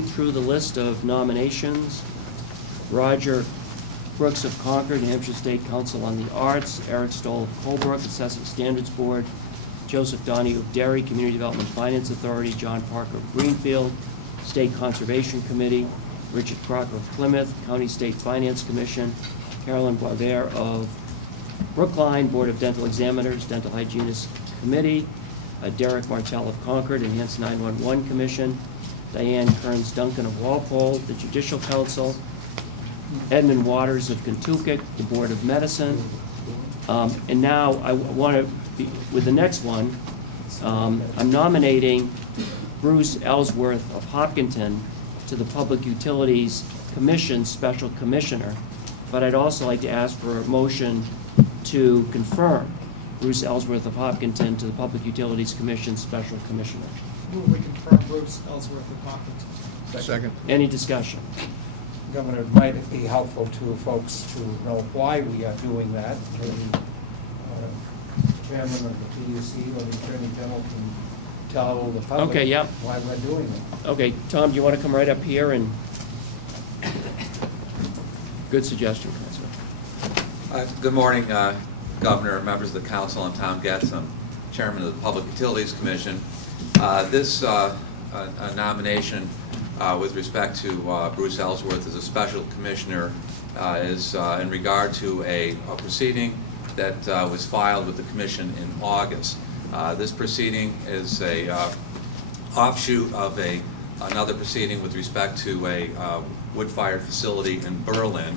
Through the list of nominations: Roger Brooks of Concord, New Hampshire State Council on the Arts; Eric Stoll of Colebrook, Assessing Standards Board; Joseph Donahue of Derry, Community Development Finance Authority; John Parker of Greenfield, State Conservation Committee; Richard Crocker of Plymouth, County State Finance Commission; Carolyn Boisvert of Brookline, Board of Dental Examiners, Dental Hygienist Committee; Derek Martell of Concord, Enhanced 911 Commission; Diane Kearns-Duncan of Walpole, the Judicial Council; Edmund Waters of Kentucket, the Board of Medicine. And now I want to, with the next one, I'm nominating Bruce Ellsworth of Hopkinton to the Public Utilities Commission Special Commissioner, but I'd also like to ask for a motion to confirm Bruce Ellsworth of Hopkinton to the Public Utilities Commission Special Commissioner. We confirm Bruce Ellsworth of Hopkinton. Second. Any discussion? Governor, it might be helpful to folks to know why we are doing that. The chairman of the PUC or the Attorney General can tell the public Okay, yeah. why we're doing it. Okay, Tom, do you want to come right up here and? Good suggestion, Councilor. Good morning, Governor, members of the Council. I'm Tom Getz. I'm Chairman of the Public Utilities Commission. This nomination with respect to Bruce Ellsworth as a special commissioner is in regard to a proceeding that was filed with the commission in August. This proceeding is a offshoot of another proceeding with respect to a wood-fired facility in Berlin.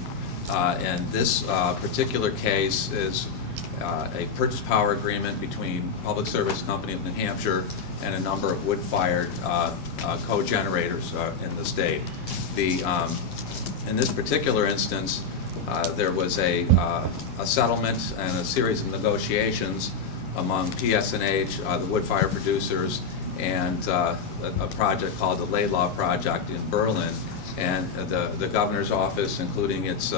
And this particular case is a purchase power agreement between Public Service Company of New Hampshire and a number of wood-fired co-generators in the state. In this particular instance, there was a settlement and a series of negotiations among PSNH, the wood-fire producers, and a project called the Laidlaw Project in Berlin. And the governor's office, including his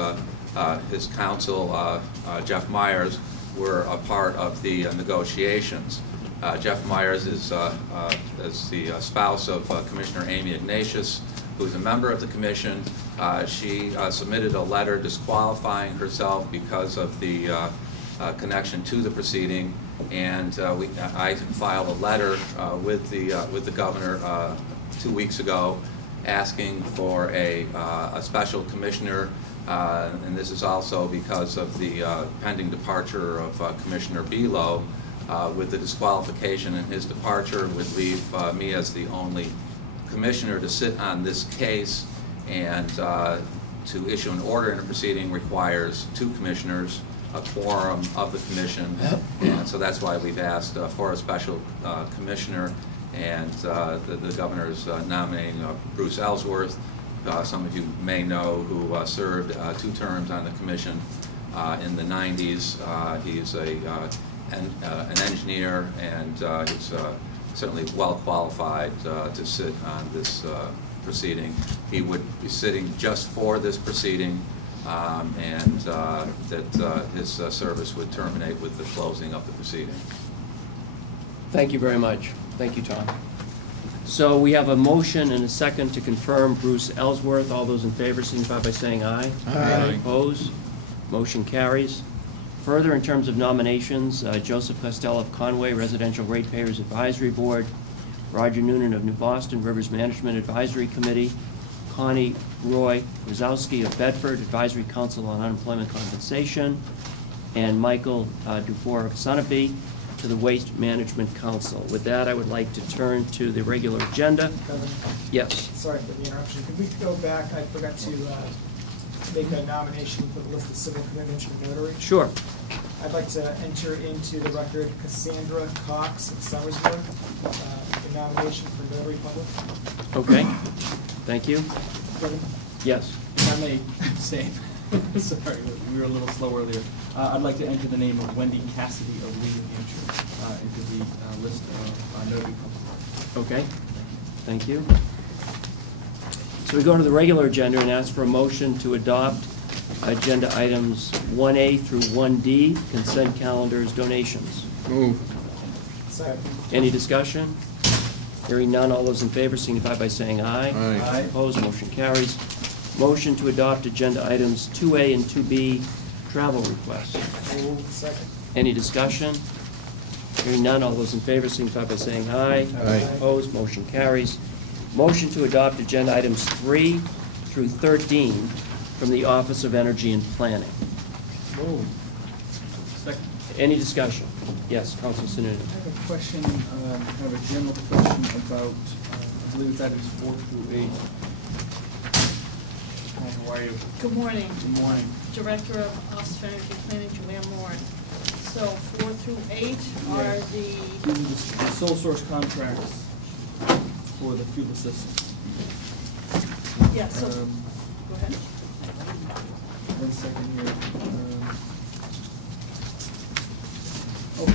counsel, Jeff Myers, were a part of the negotiations. Jeff Myers is the spouse of Commissioner Amy Ignatius, who's a member of the commission. She submitted a letter disqualifying herself because of the connection to the proceeding, and I filed a letter with the governor 2 weeks ago asking for a special commissioner. And this is also because of the pending departure of Commissioner Belo. With the disqualification and his departure would leave me as the only commissioner to sit on this case, and to issue an order in a proceeding requires 2 commissioners, a quorum of the commission, and so that's why we've asked for a special commissioner, and the governor is nominating Bruce Ellsworth. Some of you may know, who served 2 terms on the commission in the 90s. He's an engineer, and he's certainly well qualified to sit on this proceeding. He would be sitting just for this proceeding, and that his service would terminate with the closing of the proceeding. Thank you very much. Thank you, Tom. So we have a motion and a second to confirm Bruce Ellsworth. All those in favor signify by saying aye. Aye. Opposed? Motion carries. Further, in terms of nominations, Joseph Costello of Conway, Residential Ratepayers Advisory Board; Roger Noonan of New Boston, Rivers Management Advisory Committee; Connie Roy Wazowski of Bedford, Advisory Council on Unemployment Compensation; and Michael Dufour of Sunapee to the Waste Management Council. With that, I would like to turn to the regular agenda. Governor, Yes. sorry for the interruption. Could we go back? I forgot to make a nomination for the list of civil commitments for notary. Sure. I'd like to enter into the record Cassandra Cox of Summersburg, the nomination for notary public. Okay. Thank you. Governor? Yes. If I may say, sorry, we were a little slow earlier. I'd like to enter the name of Wendy Cassidy of Lee, New Hampshire, into the list of notary public. Okay. Thank you. So we go to the regular agenda and ask for a motion to adopt agenda items 1A through 1D, consent calendars, donations. Move. Second. Any discussion? Hearing none, all those in favor signify by saying aye. Aye. Opposed, motion carries. Motion to adopt agenda items 2A and 2B, travel requests. Move. Second. Any discussion? Hearing none, all those in favor signify by saying aye. Aye. Opposed, motion carries. Motion to adopt agenda items 3 through 13 from the Office of Energy and Planning. Move. Second. Any discussion? Yes, Council Sununu. I have a question, kind of a general question about, I believe it's items 4 through 8. Hi, how are you? Good morning. Good morning. Director of Office of Energy Planning, Joanne Moore. So 4 through 8 are These the, are the sole source contracts for the fuel systems. yeah, so, go ahead. One second here.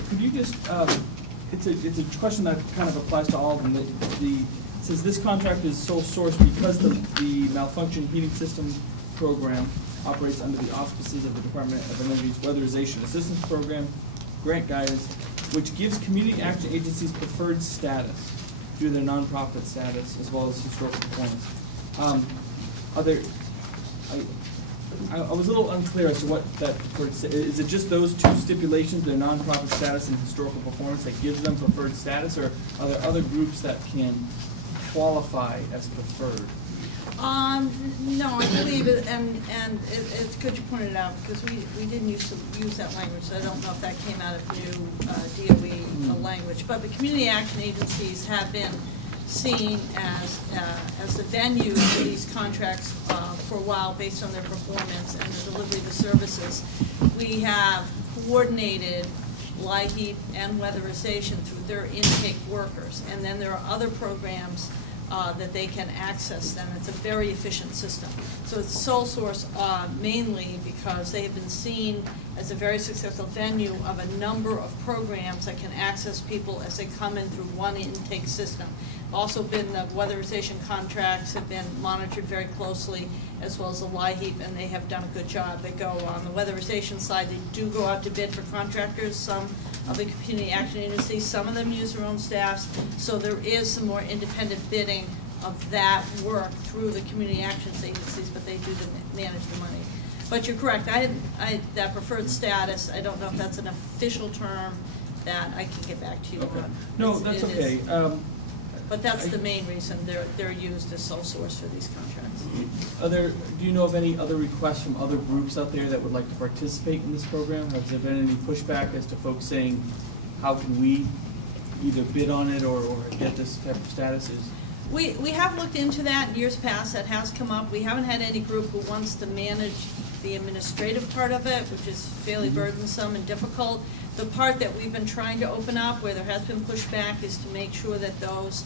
Could you just, it's a question that kind of applies to all of them. It says this contract is sole source because the malfunction heating system program operates under the auspices of the Department of Energy's Weatherization Assistance Program, grant guidance, which gives community action agencies preferred status due to their nonprofit status as well as historical performance. I was a little unclear as to what that preferred is. It just those two stipulations, their nonprofit status and historical performance, that gives them preferred status, or are there other groups that can qualify as preferred? No, I believe it, and it's good you pointed it out, because we didn't used to use that language, so I don't know if that came out of new DOE language. But the community action agencies have been seen as the venue for these contracts for a while based on their performance and the delivery of the services. We have coordinated LIHEAP and weatherization through their intake workers, and then there are other programs that they can access them. It's a very efficient system. So it's sole source mainly because they have been seen as a very successful venue of a number of programs that can access people as they come in through one intake system. Also been the weatherization contracts have been monitored very closely, as well as the LIHEAP, and they have done a good job. They go on the weatherization side, they do go out to bid for contractors. Some of the community action agencies, some of them use their own staffs, so there is some more independent bidding of that work through the community action agencies, but they do manage the money. But you're correct, that preferred status, I don't know if that's an official term that I can get back to you Okay. on. No, that's okay. But that's the main reason they're used as sole source for these contracts. Do you know of any other requests from other groups out there that would like to participate in this program? Has there been any pushback as to folks saying, how can we either bid on it or get this type of status? We have looked into that in years past. That has come up. We haven't had any group who wants to manage the administrative part of it, which is fairly burdensome and difficult. The part that we've been trying to open up, where there has been pushback, is to make sure that those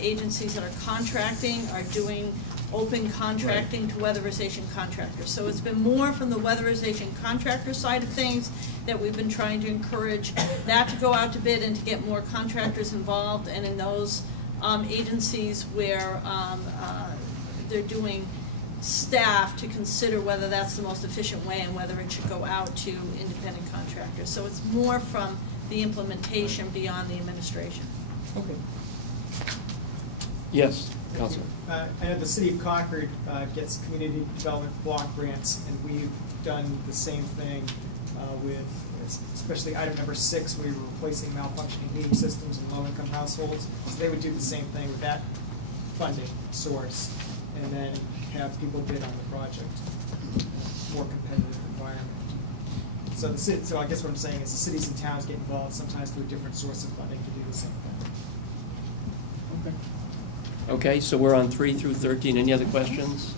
agencies that are contracting are doing open contracting to weatherization contractors. So it's been more from the weatherization contractor side of things that we've been trying to encourage that to go out to bid and to get more contractors involved, and in those agencies where they're doing staff to consider whether that's the most efficient way and whether it should go out to independent contractors. So it's more from the implementation beyond the administration. Okay. Yes, Councilman. I know the city of Concord gets community development block grants, and we've done the same thing with, especially item number 6, where we were replacing malfunctioning heating systems in low-income households. So they would do the same thing with that funding source, and then have people bid on the project. More competitive environment. So the city, so I guess what I'm saying is the cities and towns get involved sometimes through a different source of funding to do the same thing. Okay. Okay, so we're on 3 through 13. Any other questions?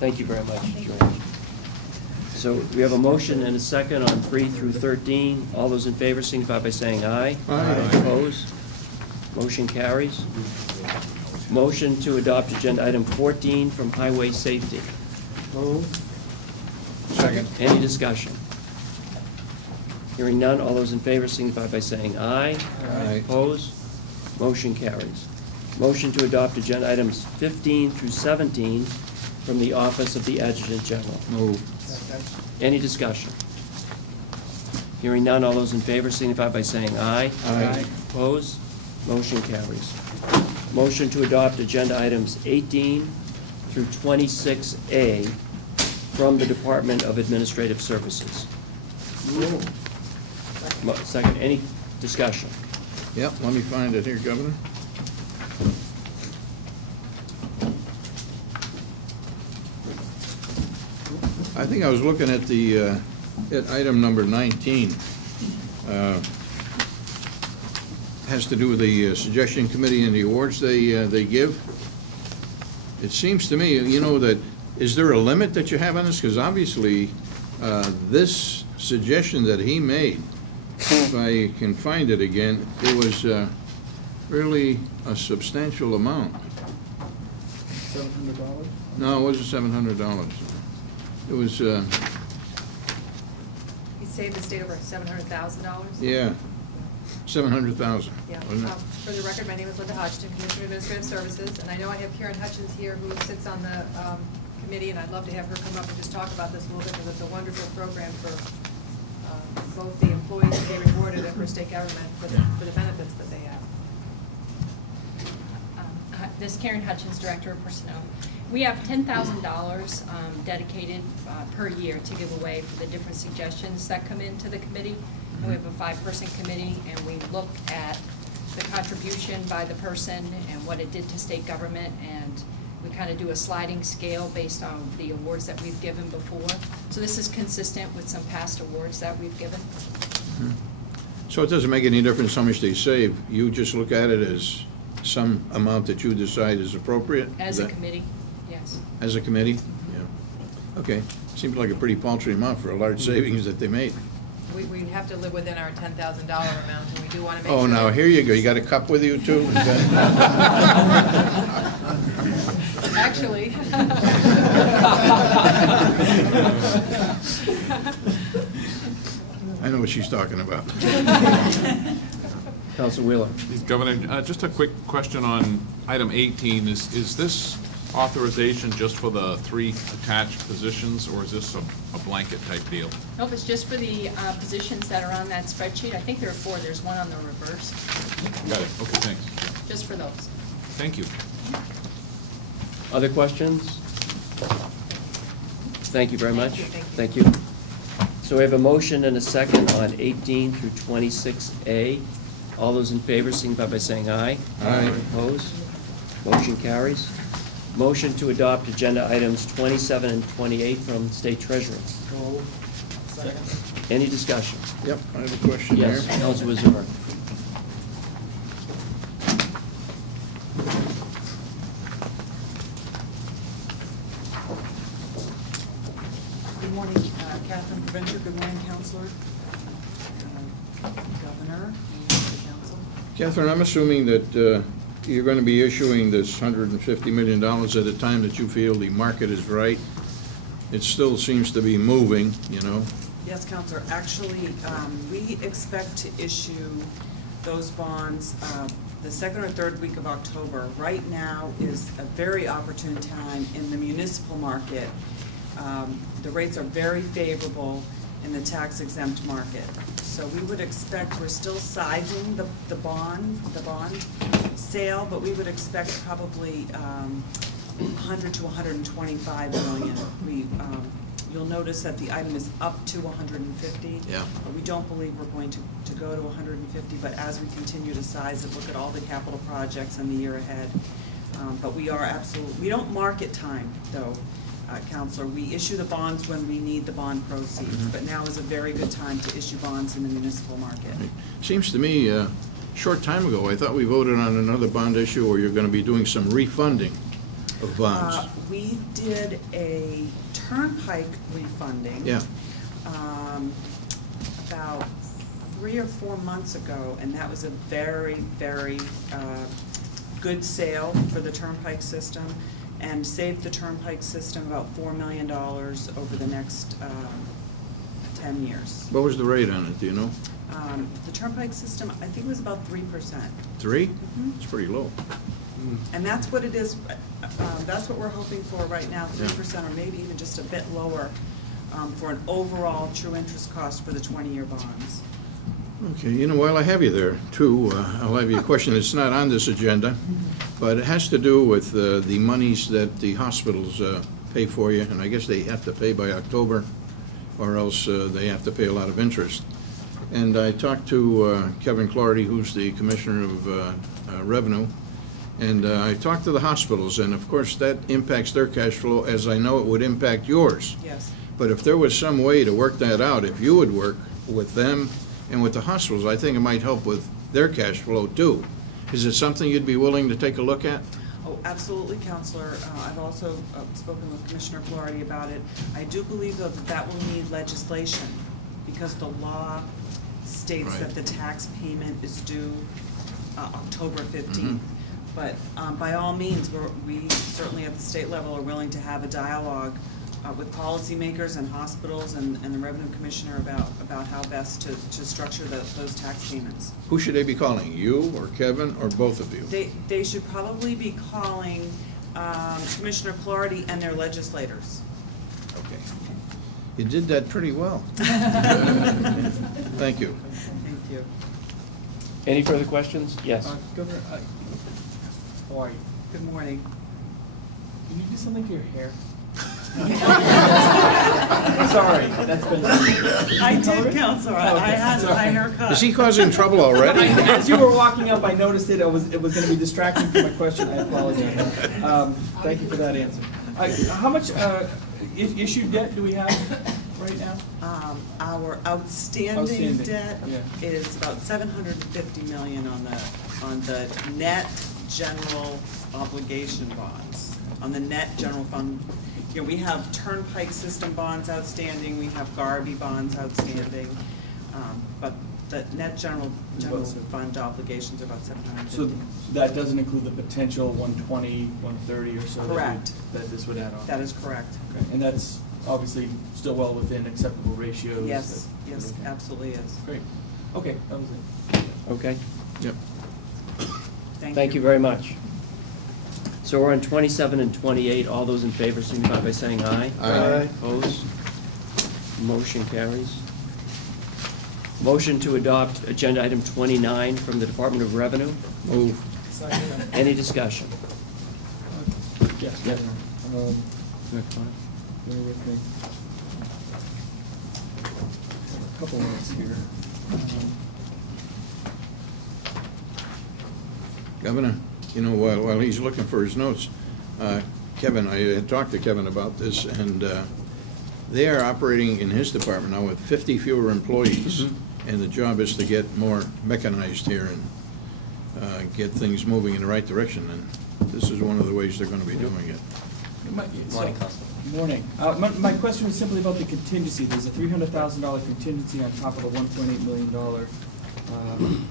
Thank you very much, Joanne. So we have a motion and a second on 3 through 13. All those in favor signify by saying aye. Aye. Opposed? Motion carries. Motion to adopt agenda item 14 from Highway Safety. Move. Second. Any discussion? Hearing none, all those in favor signify by saying aye. Aye. Opposed? Motion carries. Motion to adopt agenda items 15 through 17 from the Office of the Adjutant General. Move. Any discussion? Hearing none, all those in favor signify by saying aye. Aye. Opposed? Motion carries. Motion to adopt agenda items 18 through 26A from the Department of Administrative Services. Second, any discussion? Yep, let me find it here, Governor. I think I was looking at the, at item number 19. Has to do with the suggestion committee and the awards they give. It seems to me, you know, that, is there a limit that you have on this? Because obviously, this suggestion that he made, if I can find it again, it was really a substantial amount. $700? No, it wasn't $700. It was, He saved the state over $700,000? yeah, 700,000. Yeah. wasn't it? For the record, my name is Linda Hodgson, Commissioner of Administrative Services, and I know I have Karen Hutchins here who sits on the committee, and I'd love to have her come up and just talk about this a little bit, because it's a wonderful program for both the employees to be rewarded and for state government for the benefits that they have. This is Karen Hutchins, Director of Personnel. We have $10,000 dedicated per year to give away for the different suggestions that come into the committee. And we have a 5-person committee, and we look at the contribution by the person and what it did to state government, and we kind of do a sliding scale based on the awards that we've given before. So this is consistent with some past awards that we've given. So it doesn't make any difference how much they save. You just look at it as some amount that you decide is appropriate? As a committee, yes. As a committee? Yeah. Okay. Seems like a pretty paltry amount for a large savings that they made. We have to live within our $10,000 amount, and we do want to make Oh, sure now, that- here you go. You got a cup with you, too? Actually. I know what she's talking about. Council Wheeler. Governor, just a quick question on item 18. Is this authorization just for the 3 attached positions, or is this a blanket type deal? Nope, it's just for the positions that are on that spreadsheet. I think there are 4. There's one on the reverse, Got it. Okay, thanks. just for those. Thank you. Other questions? Thank you very much. Thank you. Thank you. So we have a motion and a second on 18 through 26A. All those in favor, signify by saying aye. Aye. Opposed? Motion carries. Motion to adopt agenda items 27 and 28 from State Treasurer. Second. Any discussion? Yep, I have a question there. Yes, Council Wizard. Good morning, Catherine Preventer. Good morning, Counselor, Governor, and the Council. Catherine, I'm assuming that you're going to be issuing this $150 million at a time that you feel the market is right. It still seems to be moving, you know. Yes, Counselor. Actually, we expect to issue those bonds the 2nd or 3rd week of October. Right now is a very opportune time in the municipal market. The rates are very favorable in the tax-exempt market. So we would expect, we're still sizing the bond sale, but we would expect probably 100 to 125 million. You'll notice that the item is up to 150. Yeah. But we don't believe we're going to go to 150, but as we continue to size it, look at all the capital projects in the year ahead. But we are absolutely, we don't market time, though, Counselor. We issue the bonds when we need the bond proceeds, but now is a very good time to issue bonds in the municipal market. Seems to me, a short time ago, I thought we voted on another bond issue where you're going to be doing some refunding of bonds. We did a turnpike refunding. Yeah. About 3 or 4 months ago, and that was a very, very good sale for the turnpike system, and saved the turnpike system about $4 million over the next 10 years. What was the rate on it, do you know? The turnpike system, I think it was about 3%. 3? Mhm. It's pretty low. And that's what it is, that's what we're hoping for right now, 3% or maybe even just a bit lower for an overall true interest cost for the 20-year bonds. Okay, you know, while I have you there, too, I'll have you a question. It's not on this agenda, but it has to do with the monies that the hospitals pay for you, and I guess they have to pay by October, or else they have to pay a lot of interest. And I talked to Kevin Clardy, who's the Commissioner of Revenue, and I talked to the hospitals, and of course that impacts their cash flow, as I know it would impact yours. Yes. But if there was some way to work that out, if you would work with them and with the hospitals, I think it might help with their cash flow too. Is it something you'd be willing to take a look at? Oh, absolutely, Counselor. I've also spoken with Commissioner Clardy about it. I do believe, though, that that will need legislation, because the law states Right. that the tax payment is due October 15th. Mhm. But by all means, we certainly at the state level are willing to have a dialogue with policymakers and hospitals and the Revenue Commissioner about how best to structure those tax payments. Who should they be calling, you or Kevin or both of you? They should probably be calling Commissioner Clardy and their legislators. Okay. You did that pretty well. Thank you. Thank you. Any further questions? Yes. Governor, how are you? Good morning. Can you do something to your hair? Sorry, that's been. I did, Counselor. I had my haircut. Is he causing trouble already? As you were walking up, I noticed it. It was going to be distracting from my question. I apologize. Thank you for that answer. How much issued debt do we have right now? Our outstanding debt yeah. is about $750 million on the net general obligation bonds. On the net general fund, you know, we have Turnpike System bonds outstanding, we have Garvey bonds outstanding, but the net general fund obligations are about $750. So that doesn't include the potential 120, 130 or so. Correct. That this would add on. That is correct. Okay. And that's obviously still well within acceptable ratios. Yes, yes, absolutely is. Great. Okay, that was it. Okay. Yep. Thank you very much. So we're on 27 and 28. All those in favor signify by saying aye. Aye. Opposed? Motion carries. Motion to adopt agenda item 29 from the Department of Revenue. Move. Any discussion? Yes. Yes. Bear with me. A couple minutes here. Governor, you know, while he's looking for his notes, Kevin, I had talked to Kevin about this, and they are operating in his department now with 50 fewer employees, and the job is to get more mechanized here and get things moving in the right direction, and this is one of the ways they're going to be doing it. Morning, Constable. Morning. My question was simply about the contingency. There's a $300,000 contingency on top of the $1.8 million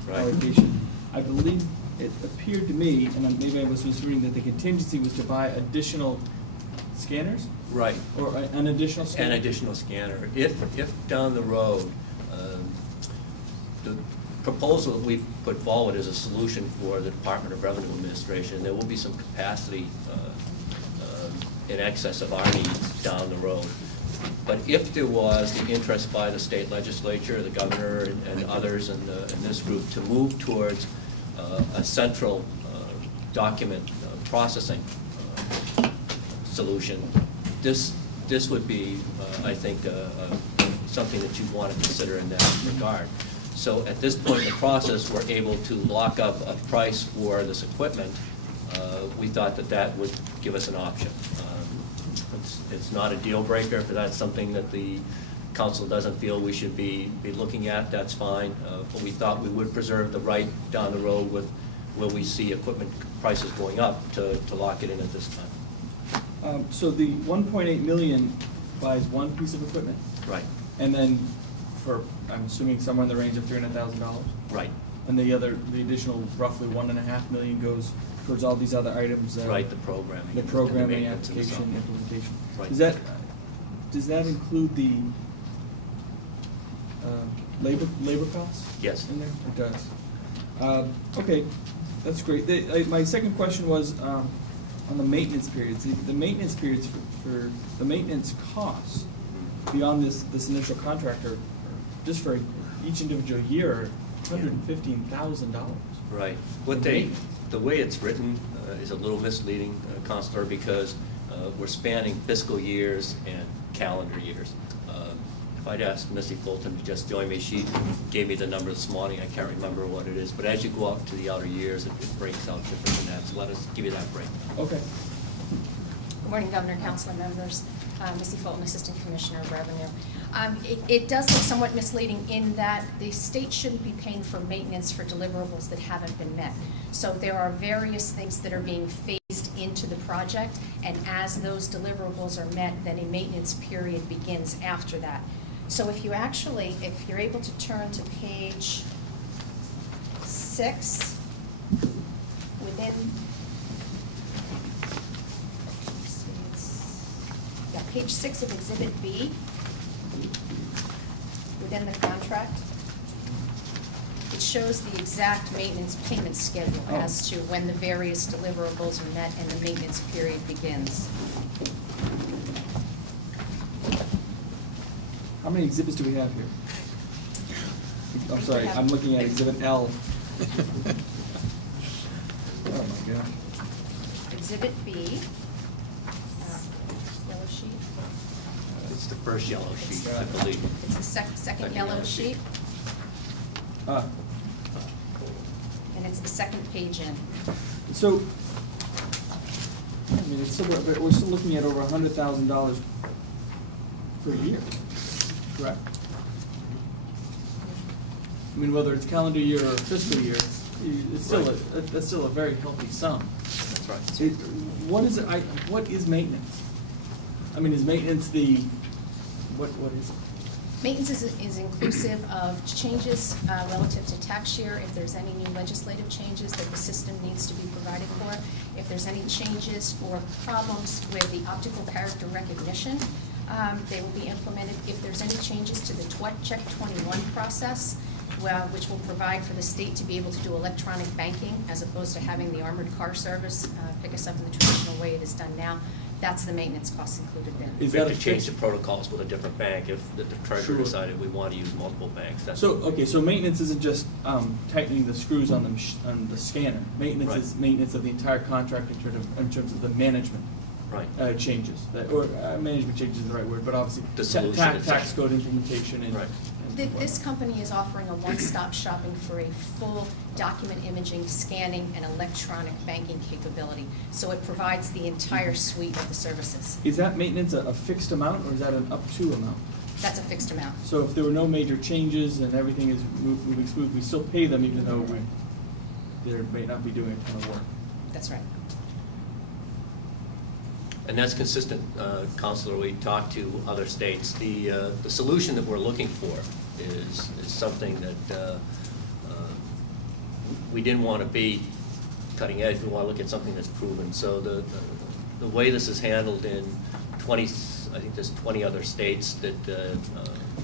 allocation. I believe it appeared to me, and maybe I was misreading, that the contingency was to buy additional scanners? Right. Or an additional scanner? An additional scanner. If down the road, the proposal that we've put forward is a solution for the Department of Revenue Administration. There will be some capacity in excess of our needs down the road. But if there was the interest by the state legislature, the governor, and others in this group to move towards a central document processing solution, this would be, I think, something that you'd want to consider in that regard. So at this point in the process, we're able to lock up a price for this equipment. We thought that would give us an option. It's not a deal breaker. If that's something that the council doesn't feel we should be looking at, that's fine. But we thought we would preserve the right down the road with where we see equipment prices going up to lock it in at this time. So the $1.8 million buys one piece of equipment? Right. And then for, I'm assuming somewhere in the range of $300,000? Right. And the additional roughly $1.5 million goes towards all these other items? Right, the programming. The programming, and the application, implementation. Right. Does that include the labor costs? Yes. In there? It does. Okay, that's great. My second question was on the maintenance periods. The maintenance periods for the maintenance costs beyond this initial contract, or just for each individual year, $115,000. Right. The way it's written is a little misleading, Counselor, because we're spanning fiscal years and calendar years. If I'd asked Missy Fulton to just join me, she gave me the number this morning. I can't remember what it is, but as you go out to the outer years, it breaks out different than that. So let us give you that break. Okay. Good morning, Governor, Councilor members. Missy Fulton, Assistant Commissioner of Revenue. It does look somewhat misleading in that the state shouldn't be paying for maintenance for deliverables that haven't been met. So there are various things that are being phased into the project, and as those deliverables are met, then a maintenance period begins after that. So if you're able to turn to page 6, page 6 of Exhibit B, within the contract, it shows the exact maintenance payment schedule as to when the various deliverables are met and the maintenance period begins. How many exhibits do we have here? I'm sorry, I'm looking at Exhibit L. Oh my gosh. Exhibit B, yellow sheet. It's the first yellow sheet, I believe. It's the second yellow sheet, and it's the second page in. So, I mean, we're still looking at over $100,000 per year, correct? I mean, whether it's calendar year or fiscal year, it's still that's still a very healthy sum. That's right. What is maintenance? I mean, is maintenance what is it? Maintenance is inclusive of changes relative to tax year, if there's any new legislative changes that the system needs to be provided for, if there's any changes or problems with the optical character recognition, they will be implemented. If there's any changes to the Check 21 process, which will provide for the state to be able to do electronic banking as opposed to having the armored car service pick us up in the traditional way it is done now, that's the maintenance costs included there. We have to change the protocols with a different bank if the treasurer decided we want to use multiple banks. So maintenance isn't just tightening the screws on the scanner. Maintenance is maintenance of the entire contract in terms of the management changes. Management changes is the right word, but obviously the tax code implementation and This company is offering a one-stop shopping for a full document imaging, scanning, and electronic banking capability. So it provides the entire suite of the services. Is that maintenance a fixed amount, or is that an up to amount? That's a fixed amount. So if there were no major changes and everything is moving smooth, we still pay them even though they may not be doing a ton of work? That's right. And that's consistent, Counselor. We talked to other states. The solution that we're looking for is something that we didn't want to be cutting edge. We want to look at something that's proven. So the way this is handled in 20, I think there's 20 other states that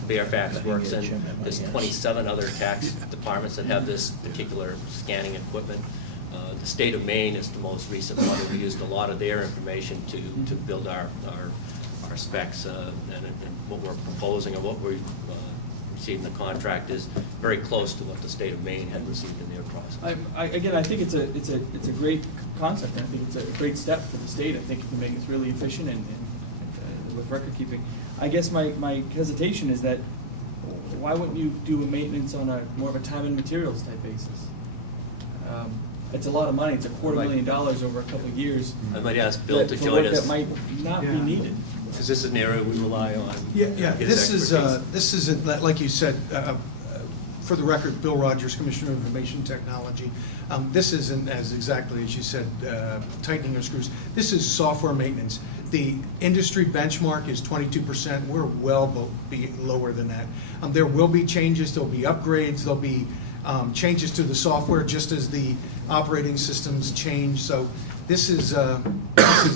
Fairfax works in. There's 27 other tax departments that have this particular scanning equipment. The state of Maine is the most recent one, and we used a lot of their information to build our specs, and what we're proposing and what we've received in the contract is very close to what the state of Maine had received in their process. Again, I think it's a great concept, and I think it's a great step for the state. I think it can make us really efficient and with record keeping. I guess my hesitation is that why wouldn't you do a maintenance on more of a time and materials type basis? It's a lot of money. It's $250,000 over a couple of years. I might ask Bill to join us. That might not be needed. Because this is an area we rely on. Yeah. This is like you said. For the record, Bill Rogers, Commissioner of Information Technology. This isn't as exactly as you said, tightening of screws. This is software maintenance. The industry benchmark is 22%. We're well lower than that. There will be changes. There'll be upgrades. There'll be changes to the software just as the operating systems change. So this is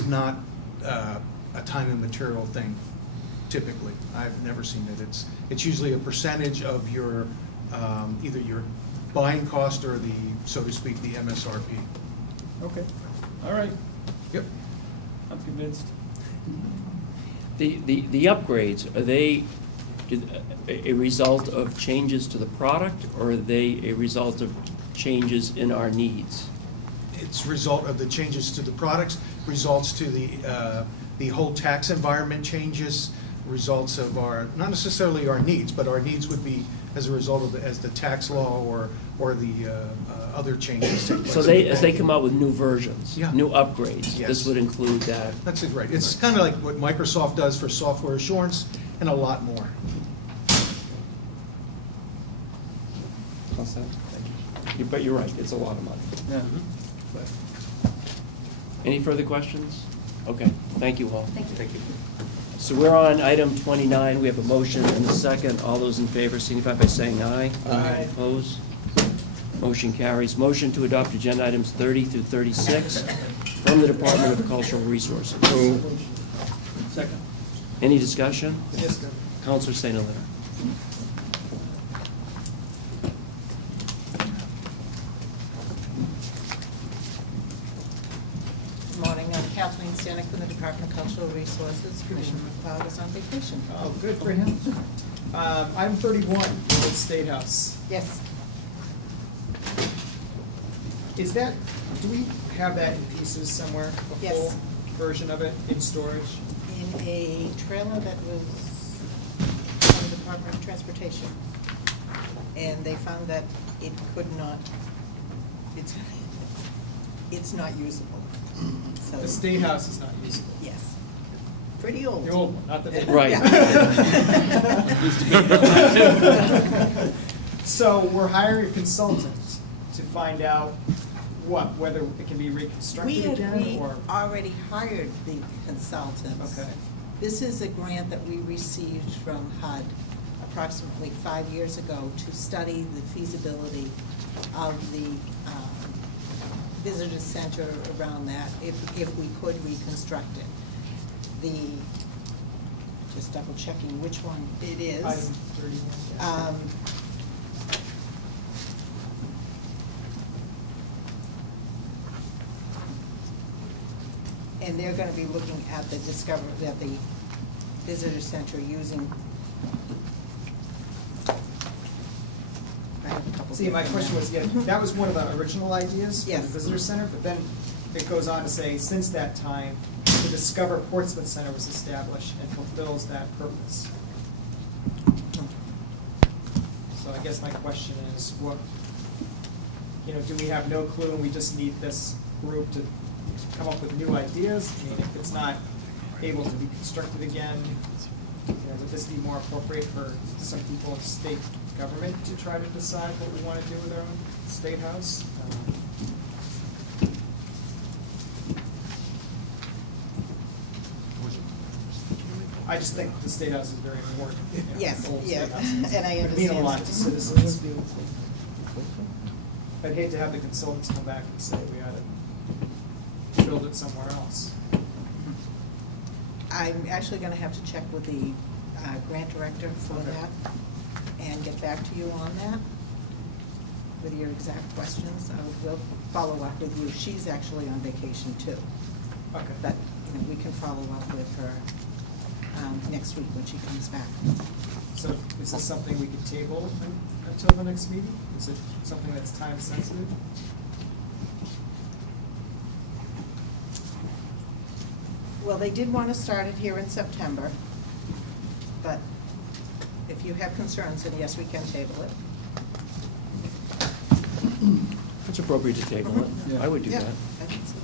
not a time and material thing. Typically, I've never seen it. It's usually a percentage of your either your buying cost or so to speak, the MSRP. Okay. All right. Yep. I'm convinced. The upgrades, are they a result of changes to the product, or are they a result of changes in our needs? It's a result of the changes to the products, results to the whole tax environment changes, results of our, not necessarily our needs, but our needs would be as a result of as the tax law or the other changes take place. So as they come out with new versions, Yeah. new upgrades, Yes. this would include that? That's it, right. It's kind of like what Microsoft does for software assurance and a lot more. But you're right, it's a lot of money. Yeah. But- Any further questions? Okay, thank you all. Thank you. So we're on item 29. We have a motion and a second. All those in favor signify by saying aye. Aye. Opposed? Motion carries. Motion to adopt agenda items 30 through 36 from the Department of Cultural Resources. Second. Any discussion? Yes, sir. Counselor St. Hilaire. Good morning, I'm Kathleen Stanek from the Department of Cultural Resources. Commissioner McLeod is on vacation. Oh, good for him. Item 31, Old State House. Yes, Is that, do we have that in pieces somewhere? A Yes. full version of it in storage? in a trailer that was from the Department of Transportation. And they found that it could not, it's not usable. So The State House is not usable. yes, pretty old. The old one, not the new one. Right. Yeah. So we're hiring a consultant to find out whether it can be reconstructed again, We or? already hired the consultants. Okay. This is a grant that we received from HUD approximately 5 years ago to study the feasibility of the visitor center around that, if we could reconstruct it. Just double checking which one it is. Item 31, yeah. And they're gonna be looking at the visitor center using. I have a couple See, my different question was, yeah, Mhm. that was one of the original ideas for Yes. the visitor center, but then it goes on to say, since that time, the Discover Portsmouth Center was established and fulfills that purpose. So I guess my question is, do we have no clue and we just need this group to come up with new ideas? I mean, if it's not able to be constructed again, would this be more appropriate for some people in state government to try to decide what we want to do with our own state house? I just think the state house is very important. Yes, the old yeah, state house. and I It would mean a understand. lot to citizens. I'd hate to have the consultants come back and say we ought to build it somewhere else. I'm actually gonna have to check with the grant director for Okay. that and get back to you on that with your exact questions. I will follow up with you. She's actually on vacation too, Okay. but we can follow up with her next week when she comes back. So is this something we could table until the next meeting? Is it something that's time sensitive? Well, they did want to start it here in September, but if you have concerns, then yes, we can table it. It's appropriate to table it. Yeah. I would do Yeah, that. I think so.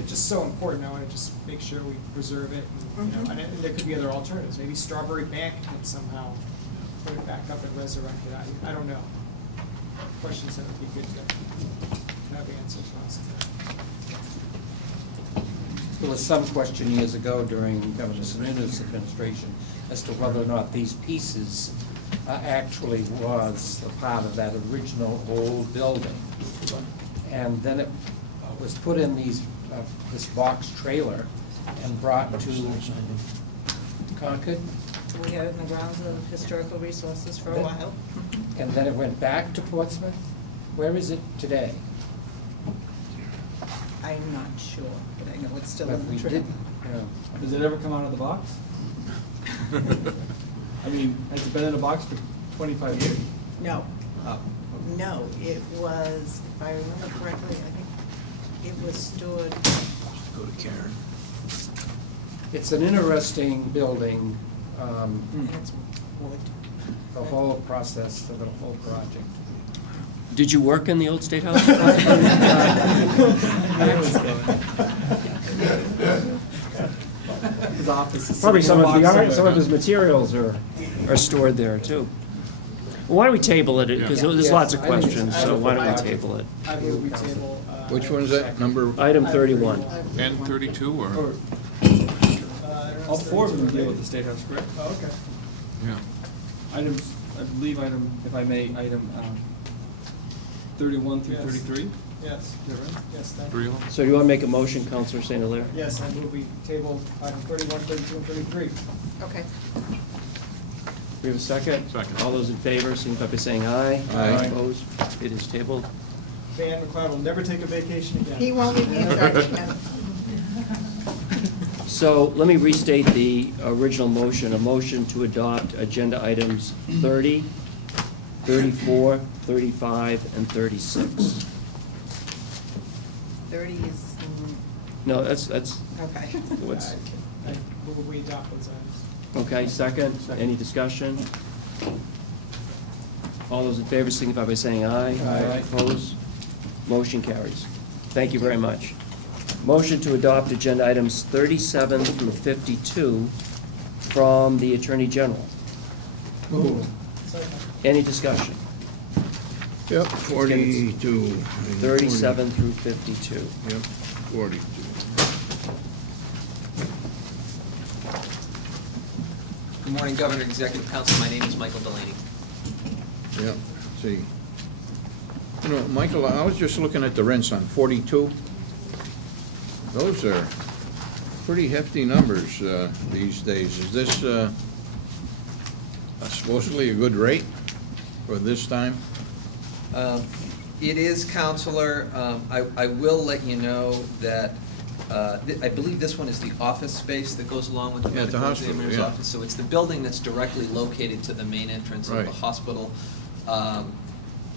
It's just so important. I want to just make sure we preserve it. And, and there could be other alternatives. Maybe Strawberry Bank can somehow put it back up and resurrect it. I don't know. Questions that would be good to have answers on. There was some question years ago during Governor Sununda's administration as to whether or not these pieces actually was a part of that original old building. And then it was put in this box trailer and brought to Concord, We had it in the grounds of Historical Resources for a while. and then it went back to Portsmouth. Where is it today? I'm not sure, but I know it's still But in we the trailer. did, Does it ever come out of the box? I mean, has it been in a box for 25 years? No, Oh. no, it was, if I remember correctly, I think it was stored, Go to Karen. It's an interesting building, and it's wood. the whole process for the whole project. Did you work in the old State House? His office is Probably some sitting in a of the box art, some of somewhere. his materials are stored there too. Well, why don't we table it, because there's Yeah. lots of Yes, I think questions, it's- so why don't we table it? I move we table. Which one is that, number? Item 31. N 32 or? All four of them deal with the State House, correct? Oh, okay. Yeah. Items, I believe item, if I may, item 31 through Yes. 33? Yes, Is that right? yes, thank Three you. of them? So do you want to make a motion, Counselor St. Hilaire? Yes, I move we table item 31, 32, and 33. Okay. We have a second? Second. All those in favor, signify by saying aye. Aye. Opposed? It is tabled. Van McLeod will never take a vacation again. He won't even be in charge again. So let me restate the original motion, a motion to adopt agenda items 30, 34, 35, and 36. 30 is, No, that's, okay. what's, I move we adopt those items. okay, second, any discussion? All those in favor signify by saying aye. Aye. Opposed? Motion carries. Thank you very much. Motion to adopt agenda items 37 through 52 from the Attorney General. Second. Any discussion? Yep, 42. 37 through 52. Yep, 42. Good morning, Governor, Executive Council. My name is Michael Delaney. Yep, see. You know, Michael, I was just looking at the rents on 42. Those are pretty hefty numbers these days. Is this supposedly a good rate for this time? It is, Counselor. I will let you know that I believe this one is the office space that goes along with the Yeah, it's a medical hospital, examiner's yeah. office. So it's the building that's directly located to the main entrance of Right. the hospital.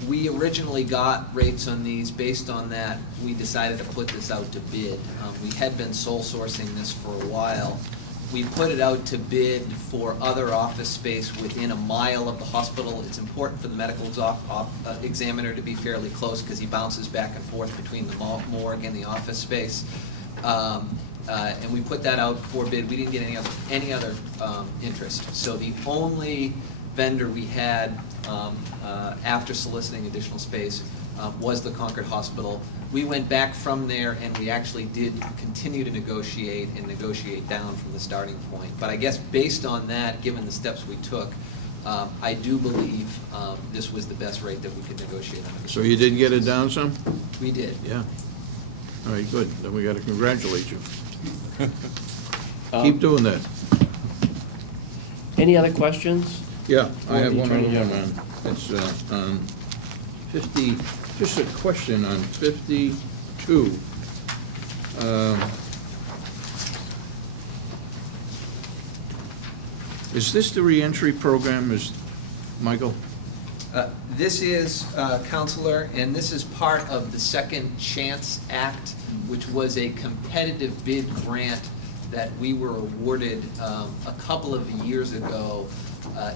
We originally got rates on these. Based on that, we decided to put this out to bid. We had been sole sourcing this for a while. We put it out to bid for other office space within a mile of the hospital. It's important for the medical examiner to be fairly close because he bounces back and forth between the morgue and the office space. And we put that out for bid. We didn't get any other interest. So the only vendor we had after soliciting additional space was the Concord Hospital. We went back from there and we actually did continue to negotiate and negotiate down from the starting point. But I guess based on that, given the steps we took, I do believe this was the best rate that we could negotiate under. So you did get it down some? We did. Yeah. All right, good. Then we got to congratulate you. Keep doing that. Any other questions? Yeah, I have the one other Attorney one General. on, it's on 50, just a question on 52. Is this the reentry program, Michael? This is, Counselor, and this is part of the Second Chance Act, which was a competitive bid grant that we were awarded a couple of years ago.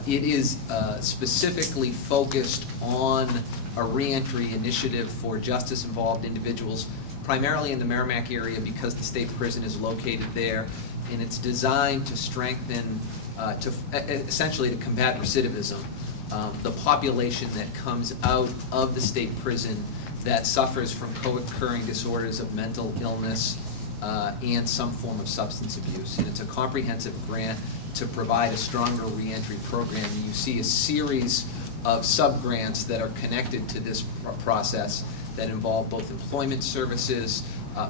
It is specifically focused on a reentry initiative for justice-involved individuals, primarily in the Merrimack area because the state prison is located there, and it's designed to strengthen, essentially to combat recidivism. The population that comes out of the state prison that suffers from co-occurring disorders of mental illness and some form of substance abuse. And it's a comprehensive grant to provide a stronger reentry program. And you see a series of sub-grants that are connected to this process that involve both employment services,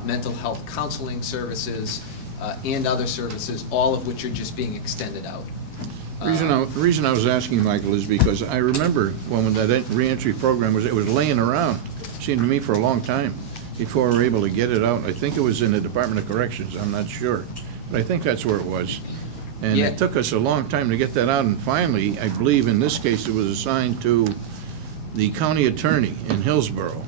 mental health counseling services, and other services, all of which are just being extended out. The reason I was asking, Michael, is because I remember when that reentry program it was laying around, seemed to me, for a long time before we were able to get it out. I think it was in the Department of Corrections, I'm not sure, but I think that's where it was. And Yeah. it took us a long time to get that out, and finally, I believe in this case, it was assigned to the county attorney in Hillsborough,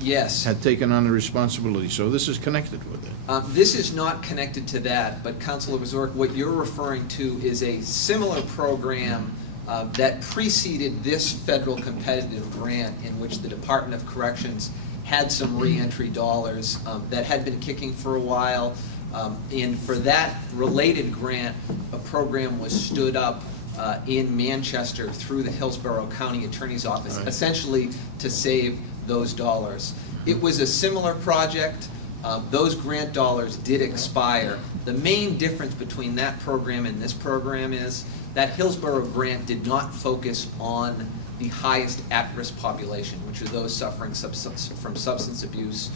Yes. had taken on the responsibility, so this is connected with it. This is not connected to that, but Councilor Bzork, what you're referring to is a similar program that preceded this federal competitive grant in which the Department of Corrections had some reentry dollars that had been kicking for a while. And for that related grant, a program was stood up in Manchester through the Hillsborough County Attorney's Office, Right. essentially to save those dollars. It was a similar project. Those grant dollars did expire. The main difference between that program and this program is that Hillsborough grant did not focus on the highest at-risk population, which are those suffering from substance abuse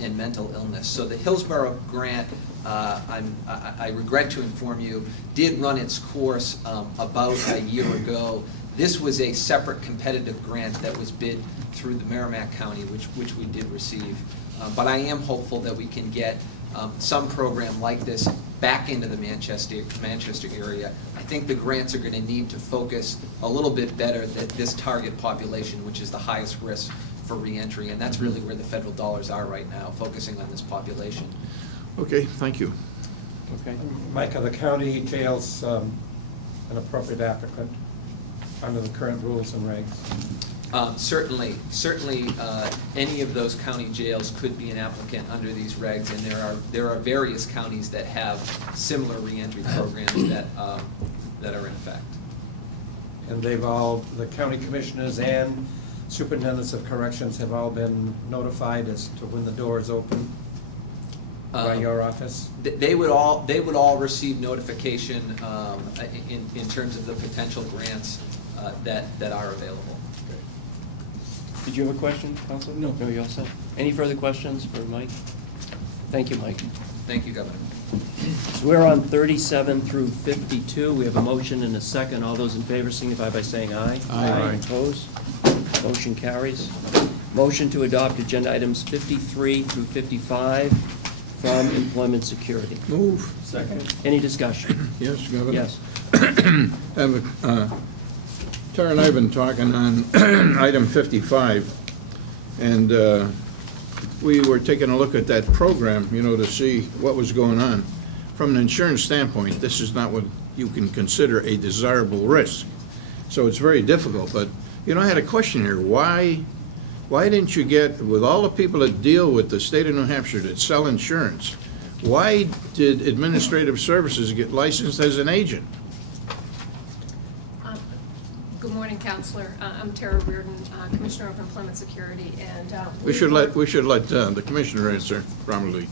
and mental illness. So the Hillsborough grant, I regret to inform you, did run its course about a year ago. This was a separate competitive grant that was bid through the Merrimack County, which we did receive. But I am hopeful that we can get some program like this back into the Manchester area. I think the grants are going to need to focus a little bit better at this target population, which is the highest risk for reentry, and that's really where the federal dollars are right now, focusing on this population. Okay, thank you. Okay. Mike, are the county jails an appropriate applicant under the current rules and regs? Certainly, any of those county jails could be an applicant under these regs, and there are various counties that have similar reentry programs that are in effect. And they've all, the county commissioners and superintendents of corrections have all been notified as to when the door is open by your office? They would all receive notification in terms of the potential grants that are available. Did you have a question, Counselor? No. No, you all set? Any further questions for Mike? Thank you, Mike. Thank you, Governor. So we're on 37 through 52. We have a motion and a second. All those in favor signify by saying aye. Aye. Opposed? Motion carries. Motion to adopt agenda items 53 through 55 from Employment Security. Move. Second. Any discussion? Yes, Governor? Yes. Tara and I have been talking on item 55, and we were taking a look at that program, to see what was going on. From an insurance standpoint, this is not what you can consider a desirable risk. So it's very difficult, but, I had a question here. Why didn't you get, with all the people that deal with the state of New Hampshire that sell insurance, why did Administrative Services get licensed as an agent? Good morning, Counselor. I'm Tara Reardon, Commissioner of Employment Security, and We should let the Commissioner answer properly.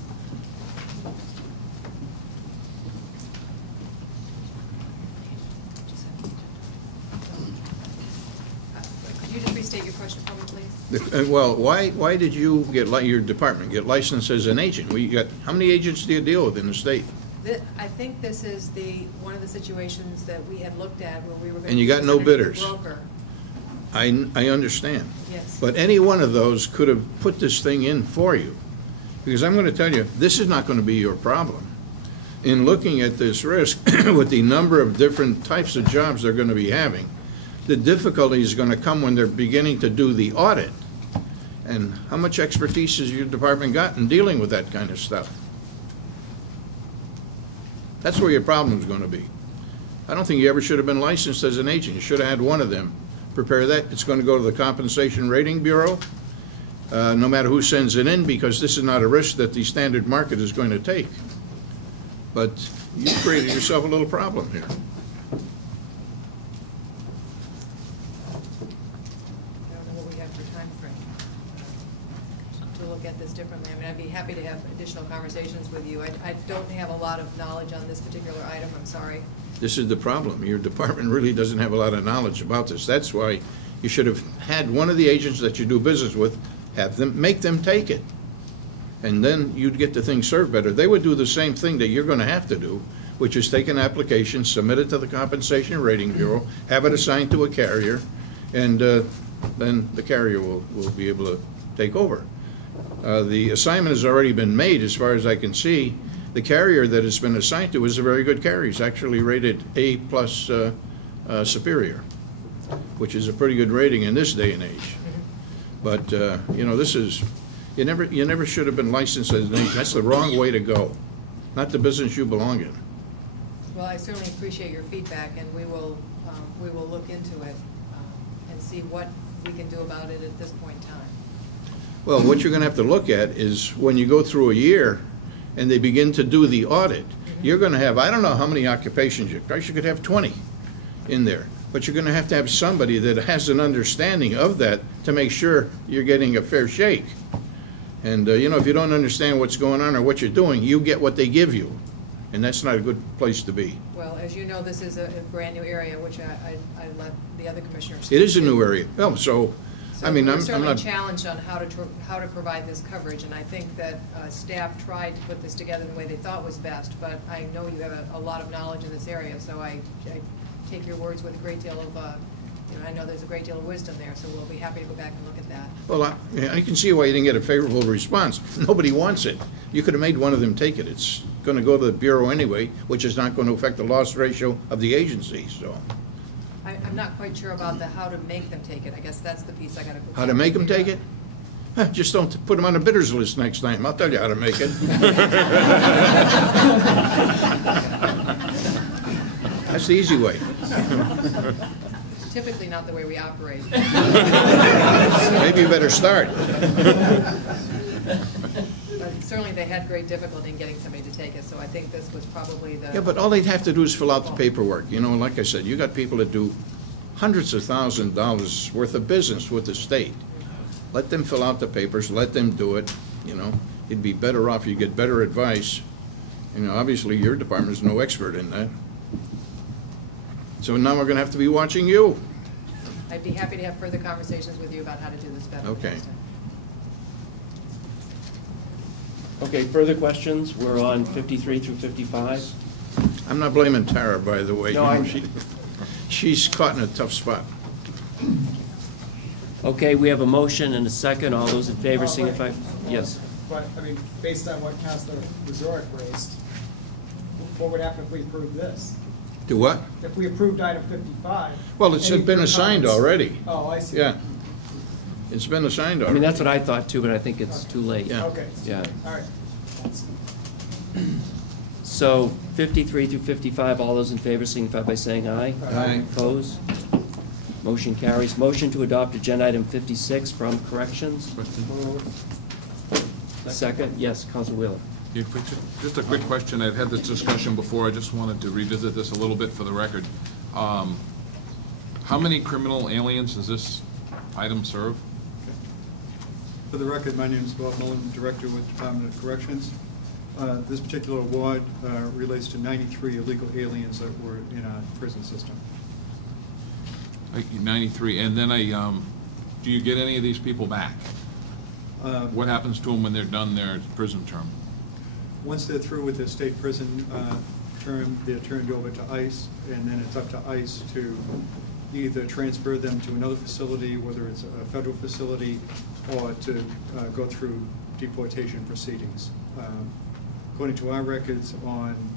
Could you just restate your question for me, please? Well, why did you your department get licensed as an agent? How many agents do you deal with in the state? I think this is one of the situations that we had looked at where we were going to. And you got no bidders. Broker. I understand. Yes. But any one of those could have put this thing in for you. Because I'm going to tell you, this is not going to be your problem. In looking at this risk, with the number of different types of jobs they're going to be having, the difficulty is going to come when they're beginning to do the audit. And how much expertise has your department got in dealing with that kind of stuff? That's where your problem is going to be. I don't think you ever should have been licensed as an agent. You should have had one of them prepare that. It's going to go to the Compensation Rating Bureau, no matter who sends it in, because this is not a risk that the standard market is going to take. But you created yourself a little problem here. I don't know what we have for time frame to look at this differently. I mean, I'd be happy to have additional conversations with you. I don't have a lot of knowledge on this particular item, I'm sorry. This is the problem. Your department really doesn't have a lot of knowledge about this. That's why you should have had one of the agents that you do business with, make them take it. And then you'd get the thing served better. They would do the same thing that you're going to have to do, which is take an application, submit it to the Compensation Rating Bureau, have it assigned to a carrier, and then the carrier will be able to take over. The assignment has already been made, as far as I can see, the carrier that it's been assigned to is a very good carrier. He's actually rated A+ superior, which is a pretty good rating in this day and age. But, you know, this is, you never should have been licensed as an agent. That's the wrong way to go, not the business you belong in. Well, I certainly appreciate your feedback, and we will look into it and see what we can do about it at this point in time. Well, what you're gonna have to look at is when you go through a year and they begin to do the audit, you're gonna have, I don't know how many occupations, you could have 20 in there. But you're gonna have to have somebody that has an understanding of that to make sure you're getting a fair shake. And, you know, if you don't understand what's going on or what you're doing, you get what they give you. And that's not a good place to be. Well, as you know, this is a brand-new area, which I let the other commissioners. It is a new area. Oh, so, I mean, we're I'm certainly not. challenged on how to provide this coverage, and I think that staff tried to put this together the way they thought was best, but I know you have a lot of knowledge in this area, so I take your words with a great deal of, you know, I know there's a great deal of wisdom there, so we'll be happy to go back and look at that. Well, I can see why you didn't get a favorable response. Nobody wants it. You could have made one of them take it. It's going to go to the Bureau anyway, which is not going to affect the loss ratio of the agency, so. I'm not quite sure about how to make them take it. I guess that's the piece I got to go. How to make them take it? Huh, just don't put them on a bidders list next time. I'll tell you how to make it. That's the easy way. Typically not the way we operate. Maybe you better start. But certainly they had great difficulty in getting somebody to take it, so I think this was probably the... Yeah, but all they'd have to do is fill out the paperwork. You know, like I said, you got people that do hundreds of thousands of dollars worth of business with the state. Let them fill out the papers, let them do it, you know. You'd be better off, you get better advice. You know, obviously your department is no expert in that. So now we're gonna have to be watching you. I'd be happy to have further conversations with you about how to do this better. Okay. next time. Okay, further questions? We're on 53 through 55. I'm not blaming Tara, by the way. No, You know, she's caught in a tough spot. Okay, we have a motion and a second. All those in favor signify. Yes. But, I mean, based on what Councilor Wazorek raised, what would happen if we approved this? Do what? If we approved item 55. Well, it's any been assigned comments? already. Oh, I see. Yeah. It's been assigned I already. mean, that's what I thought too, but I think it's too late. Yeah. Okay. Yeah. All right. So 53 through 55, all those in favor signify by saying aye. Aye. Opposed? Motion carries. Motion to adopt agenda item 56 from corrections. Second, yes, Council Wheeler. Yeah, just a quick question. I've had this discussion before. I just wanted to revisit this a little bit for the record. How many criminal aliens does this item serve? For the record, my name is Bob Mullen, Director with Department of Corrections. This particular award relates to 93 illegal aliens that were in our prison system. 93, and then do you get any of these people back? What happens to them when they're done their prison term? Once they're through with their state prison term, they're turned over to ICE, and then it's up to ICE to either transfer them to another facility, whether it's a federal facility, or to go through deportation proceedings. According to our records,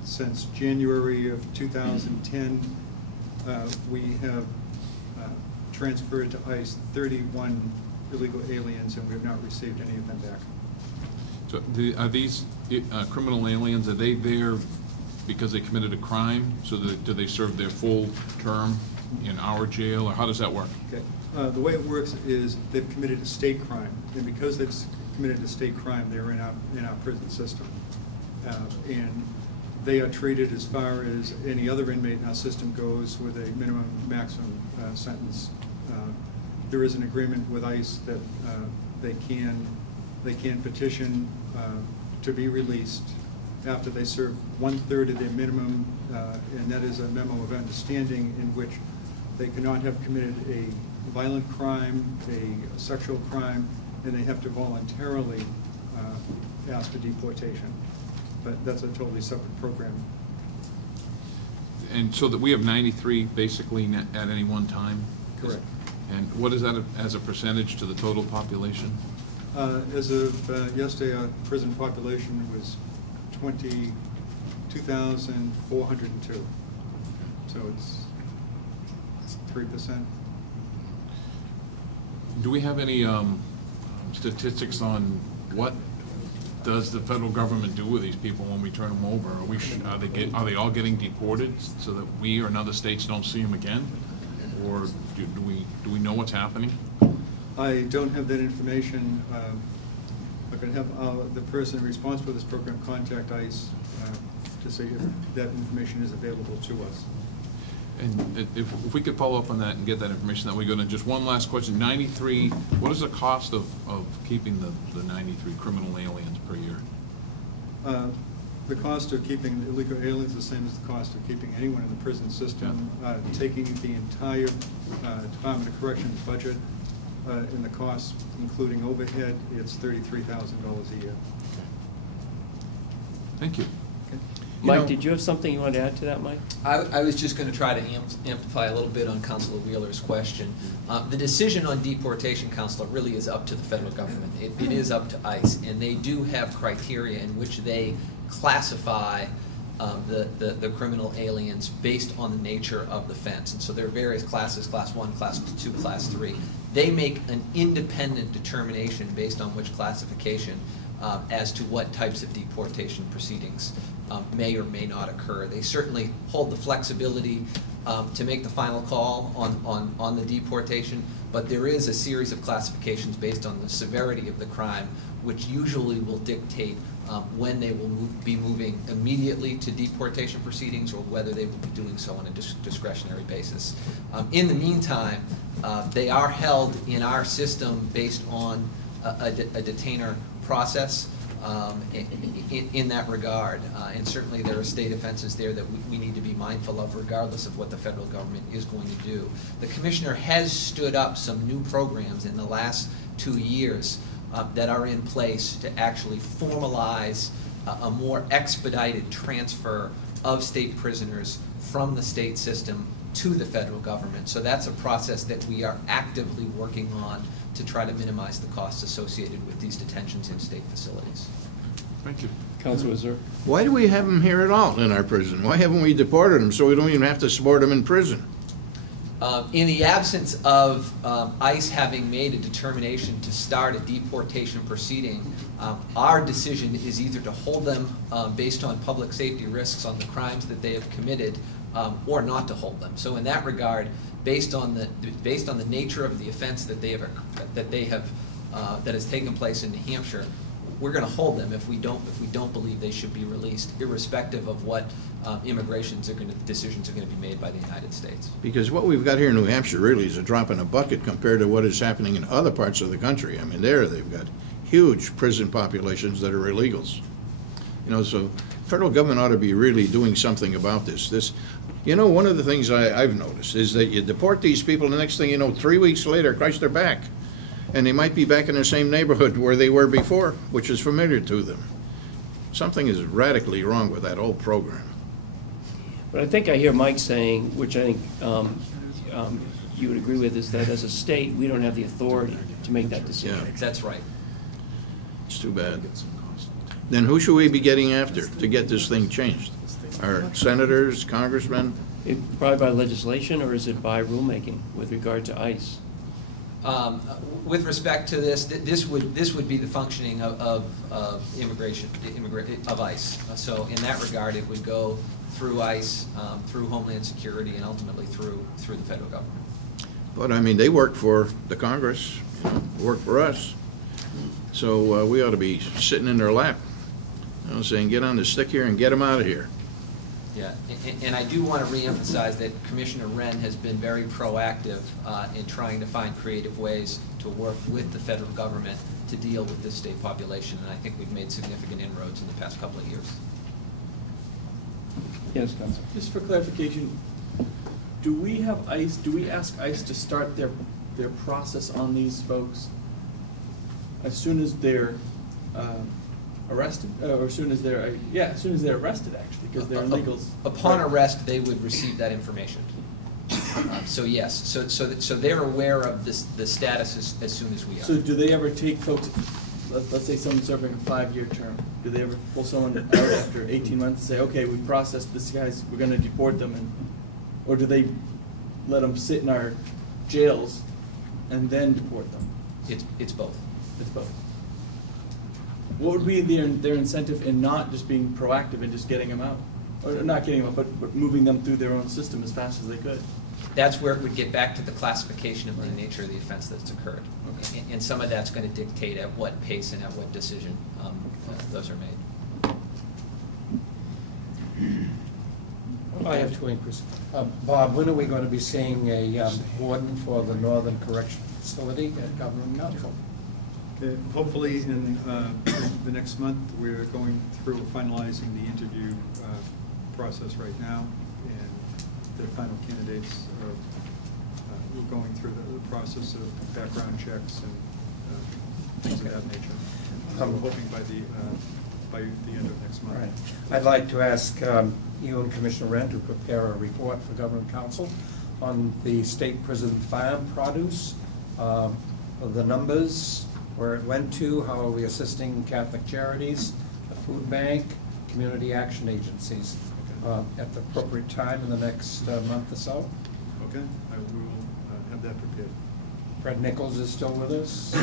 since January of 2010, we have transferred to ICE 31 illegal aliens, and we have not received any of them back. So are these criminal aliens, are they there because they committed a crime? So do they serve their full term in our jail, or how does that work? Okay. The way it works is they've committed a state crime, and because they've committed a state crime, they're in our prison system. And they are treated as far as any other inmate in our system goes with a minimum maximum sentence. There is an agreement with ICE that they can petition to be released after they serve 1/3 of their minimum, and that is a memo of understanding in which they cannot have committed a violent crime, a sexual crime, and they have to voluntarily ask for deportation. But that's a totally separate program. And so that we have 93 basically at any one time? Correct. And what is that as a percentage to the total population? As of yesterday, our prison population was 22,402. So it's 3%. Do we have any statistics on what does the federal government do with these people when we turn them over? Are they all getting deported so that we or other states don't see them again? Or do we know what's happening? I don't have that information. I could have the person responsible for this program contact ICE to see if that information is available to us. And if we could follow up on that and get that information, that we go to just one last question. 93, what is the cost of keeping the 93 criminal aliens per year? The cost of keeping illegal aliens is the same as the cost of keeping anyone in the prison system. Taking the entire Department of Corrections budget and the costs, including overhead, it's $33,000 a year. Thank you. Mike, did you have something you wanted to add to that, Mike? I was just going to try to amplify a little bit on Councilor Wheeler's question. The decision on deportation, Councilor, really is up to the federal government. It is up to ICE, and they do have criteria in which they classify the criminal aliens based on the nature of the offense. And so there are various classes, Class 1, Class 2, Class 3. They make an independent determination based on which classification as to what types of deportation proceedings may or may not occur. They certainly hold the flexibility to make the final call on the deportation, but there is a series of classifications based on the severity of the crime, which usually will dictate when they will be moving immediately to deportation proceedings or whether they will be doing so on a discretionary basis. In the meantime, they are held in our system based on a detainer process in that regard. And certainly there are state offenses there that we need to be mindful of regardless of what the federal government is going to do. The Commissioner has stood up some new programs in the last 2 years that are in place to actually formalize a more expedited transfer of state prisoners from the state system to the federal government. So that's a process that we are actively working on to try to minimize the costs associated with these detentions in state facilities. Thank you. Councilor Zer. Why do we have them here at all in our prison? Why haven't we deported them so we don't even have to support them in prison? In the absence of ICE having made a determination to start a deportation proceeding, our decision is either to hold them based on public safety risks on the crimes that they have committed or not to hold them. So in that regard, based on the nature of the offense that has taken place in New Hampshire, we're going to hold them if we don't believe they should be released, irrespective of what decisions are going to be made by the United States. Because what we've got here in New Hampshire really is a drop in a bucket compared to what is happening in other parts of the country. I mean, they've got huge prison populations that are illegals. You know, so federal government ought to be really doing something about this. You know, one of the things I've noticed is that you deport these people, and the next thing you know, 3 weeks later, Christ, they're back. And they might be back in the same neighborhood where they were before, which is familiar to them. Something is radically wrong with that whole program. But I think I hear Mike saying, which I think you would agree with, is that as a state, we don't have the authority to make that decision. Yeah, that's right. It's too bad. Then who should we be getting after to get this thing changed? Our senators, congressmen? Probably by legislation, or is it by rulemaking with regard to ICE? With respect to this would be the functioning of immigration, of ICE. So in that regard, it would go through ICE, through Homeland Security, and ultimately through the federal government. But I mean, they work for the Congress, work for us. So we ought to be sitting in their lap, saying, get on the stick here and get them out of here. Yeah, and I do want to reemphasize that Commissioner Wren has been very proactive in trying to find creative ways to work with the federal government to deal with this state population, and I think we've made significant inroads in the past couple of years. Yes, Councilor. Just for clarification, do we ask ICE to start their process on these folks as soon as they're arrested, or as soon as they're arrested, actually, because they're illegals. Upon arrest, they would receive that information. So yes, so they're aware of the status as soon as we are. So do they ever take folks let's say someone's serving a 5-year term. Do they ever pull someone out after 18 months and say, okay, we processed this guy's, we're going to deport them, or do they let them sit in our jails and then deport them? It's both. It's both. What would be their incentive in not just being proactive and just getting them out? Or not getting them out, but moving them through their own system as fast as they could? That's where it would get back to the classification of the nature of the offense that's occurred. Okay. And some of that's going to dictate at what pace and at what decision those are made. I have two inquiries. Bob, when are we going to be seeing a warden for the Northern Correctional Facility at Government Council? Hopefully in the next month. We're going through finalizing the interview process right now, and the final candidates are going through the process of background checks and things of that nature. So we're hoping by the end of next month. Right. I'd like to ask you and Commissioner Wren to prepare a report for Government Council on the state prison farm produce, the numbers, where it went to, how are we assisting Catholic Charities, the food bank, community action agencies at the appropriate time in the next month or so. Okay, we will have that prepared. Fred Nichols is still with us.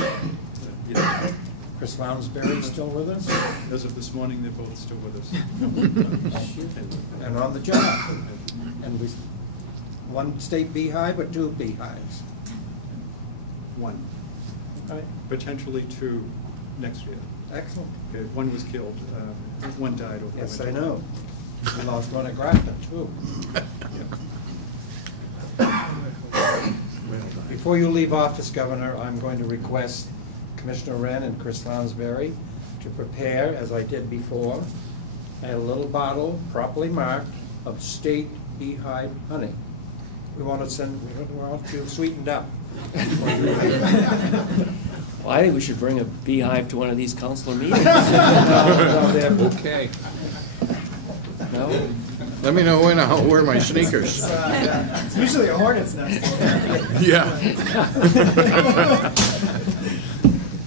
Yes. Chris Lounsbury is still with us. As of this morning, they're both still with us. And on the job. And we, one state beehive or two beehives? One. Right. Potentially two next year. Excellent. Okay, one was killed. One died over Yes, the I winter. know. We lost one at Grafton, too. Before you leave office, Governor, I'm going to request Commissioner Wren and Chris Lounsbury to prepare, as I did before, a little bottle, properly marked, of state beehive honey. We want to sweetened up. Well, I think we should bring a beehive to one of these councilor meetings. Okay. No? Let me know when I'll wear my sneakers. It's usually a hornet's nest. Yeah.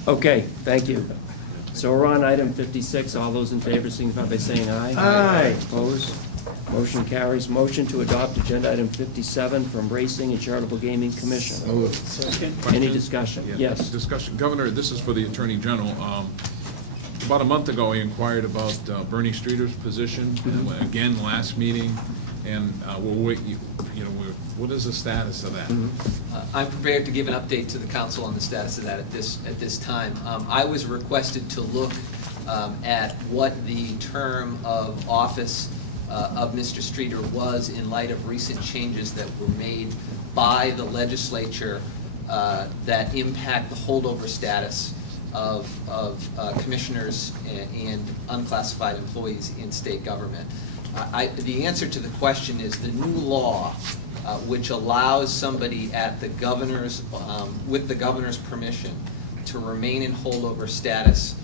Okay, thank you. So we're on item 56. All those in favor signify by saying aye. Aye. Opposed? Motion carries. Motion to adopt agenda item 57 from Racing and Charitable Gaming Commission. Any discussion? Yeah, Yes. discussion. Governor, this is for the Attorney General. About a month ago, he inquired about Bernie Streeter's position, again, last meeting, and we'll wait, what is the status of that? I'm prepared to give an update to the council on the status of that at this time. I was requested to look at what the term of office of Mr. Streeter was in light of recent changes that were made by the legislature that impact the holdover status of commissioners and unclassified employees in state government. The answer to the question is the new law, which allows somebody at the governor's, with the governor's permission, to remain in holdover status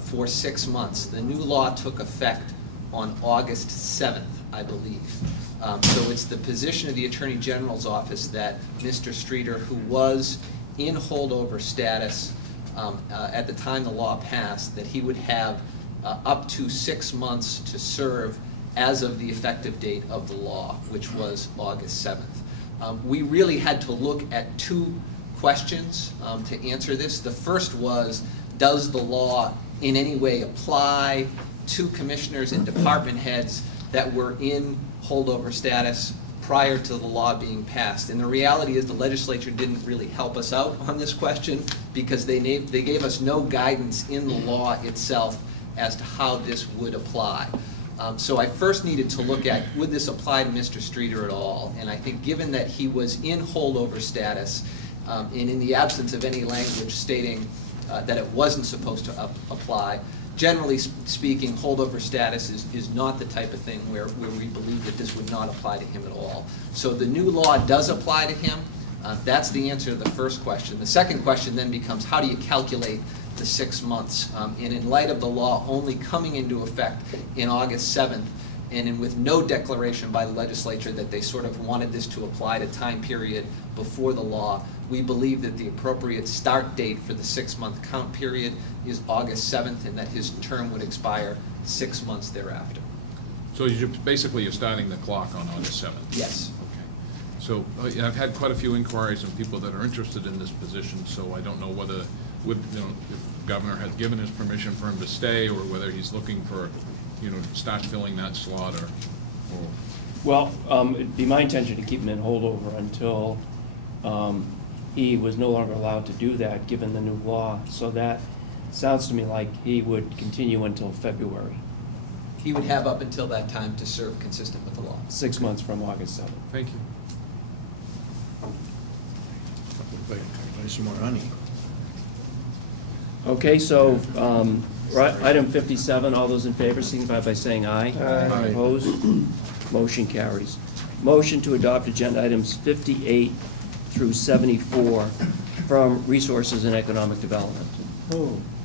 for 6 months. The new law took effect on August 7th, I believe. So it's the position of the Attorney General's office that Mr. Streeter, who was in holdover status at the time the law passed, that he would have up to 6 months to serve as of the effective date of the law, which was August 7th. We really had to look at two questions to answer this. The first was, does the law in any way apply to commissioners and department heads that were in holdover status prior to the law being passed? And the reality is the legislature didn't really help us out on this question because they gave us no guidance in the law itself as to how this would apply. So I first needed to look at, would this apply to Mr. Streeter at all? And I think given that he was in holdover status and in the absence of any language stating that it wasn't supposed to apply, generally speaking, holdover status is not the type of thing where we believe that this would not apply to him at all. So the new law does apply to him. That's the answer to the first question. The second question then becomes, how do you calculate the 6 months? And in light of the law only coming into effect in August 7th, and with no declaration by the legislature that they sort of wanted this to apply to time period before the law, We believe that the appropriate start date for the 6-month count period is August 7th, and that his term would expire 6 months thereafter. So basically, you're starting the clock on August 7th? Yes. Okay. So I've had quite a few inquiries from people that are interested in this position, so I don't know whether, if the governor has given his permission for him to stay, or whether he's looking for, start filling that slot, or. Well, it'd be my intention to keep him in holdover until he was no longer allowed to do that, given the new law. So that sounds to me like he would continue until February. He would have up until that time to serve consistent with the law. 6 months from August 7th. Thank you. Buy some more honey. Okay, so item 57, all those in favor signify by saying aye. Aye. Opposed? Motion carries. Motion to adopt agenda items 58 through 74 from Resources and Economic Development.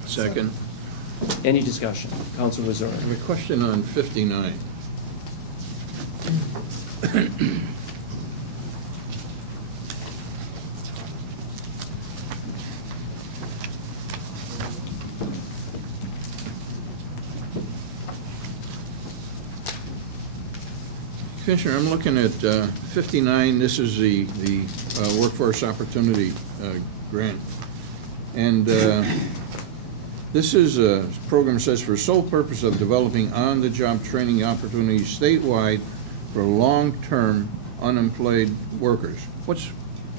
Second. Any discussion? Council I have Reserve. a question on 59. Commissioner, I'm looking at 59. This is the Workforce Opportunity Grant. And this is a program that says for sole purpose of developing on-the-job training opportunities statewide for long-term unemployed workers. What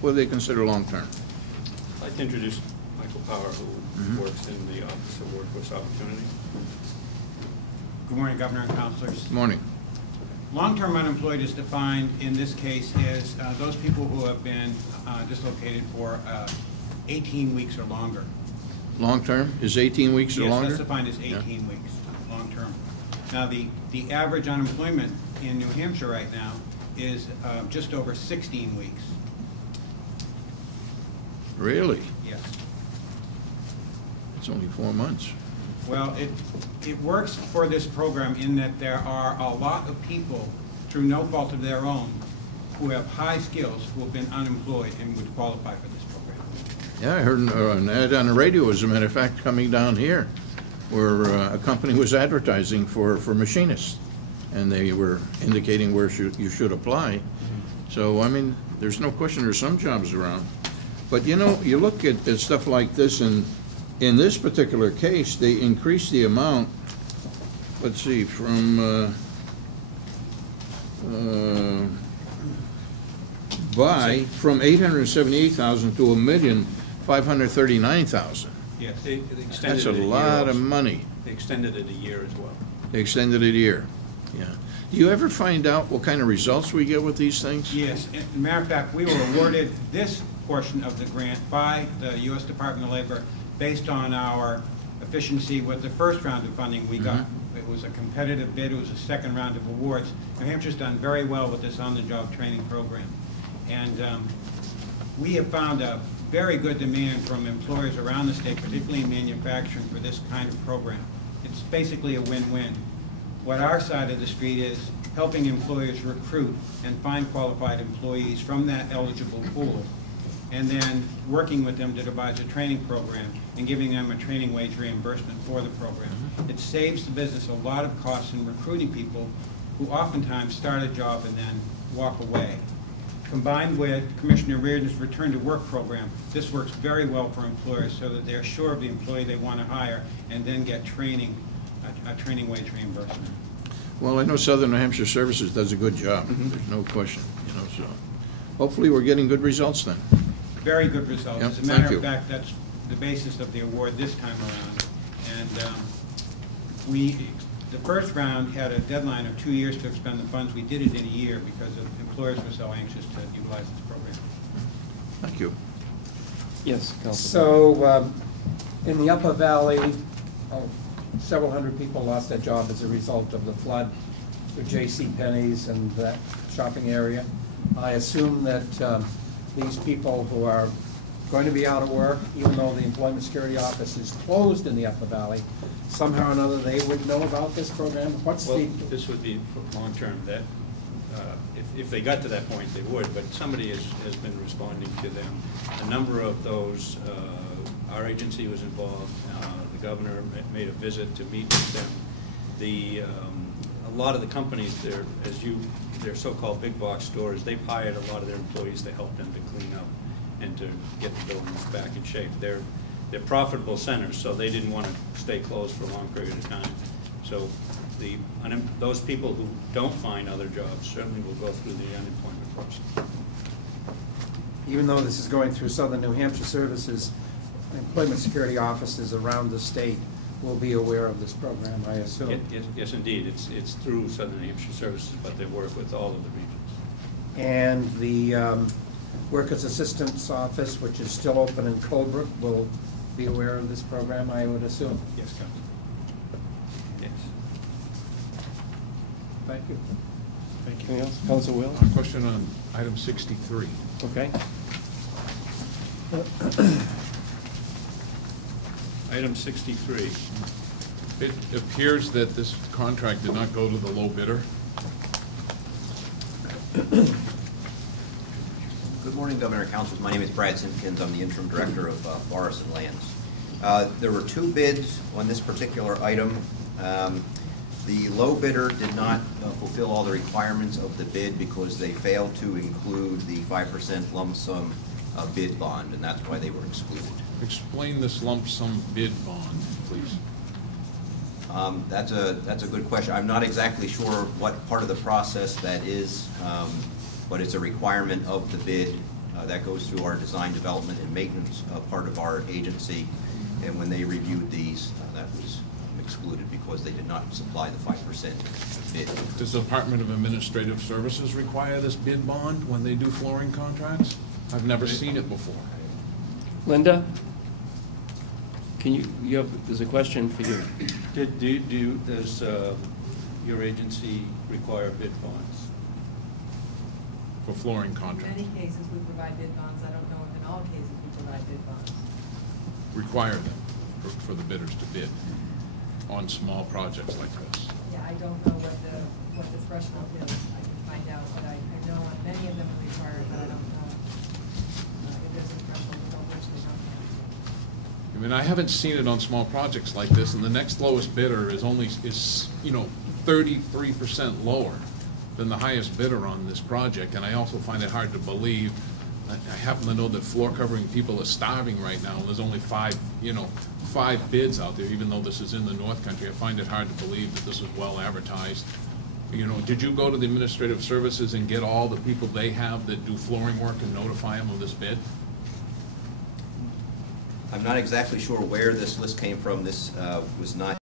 do they consider long-term? I'd like to introduce Michael Power, who works in the Office of Workforce Opportunity. Good morning, Governor and Councilors. Good morning. Long-term unemployed is defined in this case as those people who have been dislocated for 18 weeks or longer. Long-term is 18 weeks or longer? Yes, that's defined as 18 weeks, long-term. Now, the average unemployment in New Hampshire right now is just over 16 weeks. Really? Yes. It's only 4 months. Well, it works for this program in that there are a lot of people, through no fault of their own, who have high skills who have been unemployed and would qualify for this program. Yeah, I heard an ad on the radio, as a matter of fact, coming down here, where a company was advertising for machinists, and they were indicating where you should apply. So, I mean, there's no question there's some jobs around. But, you look at stuff like this, and in this particular case, they increased the amount, let's see, from from 878,000 to 1,539,000. Yes, they extended That's a it lot year of money. They extended it a year as well. They extended it a year. Yeah. Do you ever find out what kind of results we get with these things? Yes. As a matter of fact, we were awarded this portion of the grant by the U.S. Department of Labor based on our efficiency with the first round of funding we got. It was a competitive bid. It was a second round of awards. New Hampshire's done very well with this on-the-job training program. And we have found a very good demand from employers around the state, particularly in manufacturing, for this kind of program. It's basically a win-win. What our side of the street is helping employers recruit and find qualified employees from that eligible pool, and then working with them to devise a training program and giving them a training wage reimbursement for the program. It saves the business a lot of costs in recruiting people who oftentimes start a job and then walk away. Combined with Commissioner Reardon's Return to Work program, this works very well for employers so that they're sure of the employee they want to hire and then get training, a training wage reimbursement. Well, I know Southern New Hampshire Services does a good job. There's no question, so hopefully we're getting good results then. Very good results. Yep, As a matter thank of you. fact, that's the basis of the award this time around. And the first round had a deadline of 2 years to expend the funds. We did it in a year because employers were so anxious to utilize this program. Thank you. Yes, Councilman. So, in the Upper Valley, several hundred people lost their job as a result of the flood to J.C. Penney's and that shopping area. I assume that these people who are going to be out of work, even though the Employment Security Office is closed in the Upper Valley, somehow or another they would know about this program. This would be for long-term, that if they got to that point, they would, but somebody has been responding to them. A number of those, our agency was involved, the governor made a visit to meet with them. A lot of the companies, they're so-called big box stores, they've hired a lot of their employees to help them to clean up and to get the buildings back in shape. They're profitable centers, so they didn't want to stay closed for a long period of time. So those people who don't find other jobs certainly will go through the unemployment process. Even though this is going through Southern New Hampshire Services, employment security offices around the state will be aware of this program, I assume. Yes, indeed. It's through Southern New Hampshire Services, but they work with all of the regions. And the Workers Assistance Office, which is still open in Colebrook, will be aware of this program, I would assume. Yes, Council. Yes. Thank you. Thank you. Anything else? Council Will? A question on item 63. Okay. Item 63. It appears that this contract did not go to the low bidder. Good morning, Governor and Councilors. My name is Brad Simpkins. I'm the interim director of Forests and Lands. There were 2 bids on this particular item. The low bidder did not fulfill all the requirements of the bid because they failed to include the 5% lump sum bid bond, and that's why they were excluded. Explain this lump sum bid bond, please. That's a good question. I'm not exactly sure what part of the process that is, but it's a requirement of the bid that goes through our design, development, and maintenance part of our agency. And when they reviewed these, that was excluded because they did not supply the 5% bid. Does the Department of Administrative Services require this bid bond when they do flooring contracts? I've never seen it before. Linda? Can there's a question for you. Does your agency require bid bonds? For flooring In contracts? many cases, we provide bid bonds. I don't know if in all cases we provide bid bonds. Require them for the bidders to bid on small projects like this? Yeah, I don't know what the threshold is. I can find out, but I know on many of them are required, but I don't know if there's a threshold. We don't usually know. I mean, I haven't seen it on small projects like this, and the next lowest bidder is 33% lower than the highest bidder on this project, and I also find it hard to believe. I happen to know that floor covering people are starving right now, and there's only 5 bids out there, even though this is in the North Country. I find it hard to believe that this is well advertised. Did you go to the Administrative Services and get all the people they have that do flooring work and notify them of this bid? I'm not exactly sure where this list came from. This was not